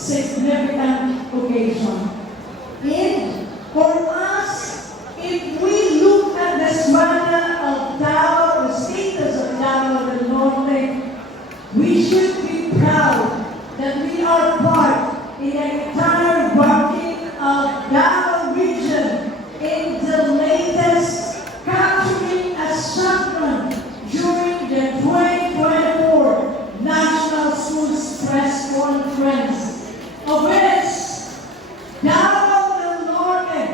significant occasion. And for us, if we look at the strata of Davao, the status of Davao del Norte, we should be proud that we are part in the entire working of Davao region in the latest capturing assignment during the 2024 National Schools Press Conference, of which Davao del Norte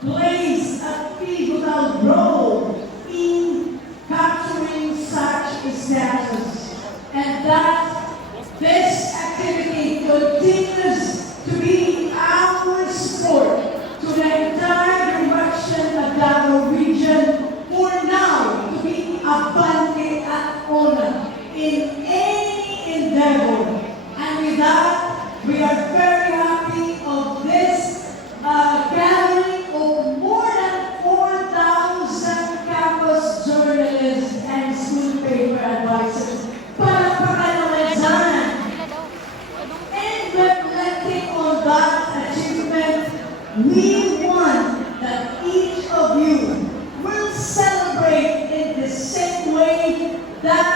plays a pivotal role in capturing such status, and that this activity continues to be our support to the entire direction of Davao region for now to be abundant and honor in any endeavor. And with that, we are very happy of this gathering of more than 4,000 campus journalists and school paper advisors. Palakpakan naman dyan! And reflecting on that achievement, we want that each of you will celebrate in the same way that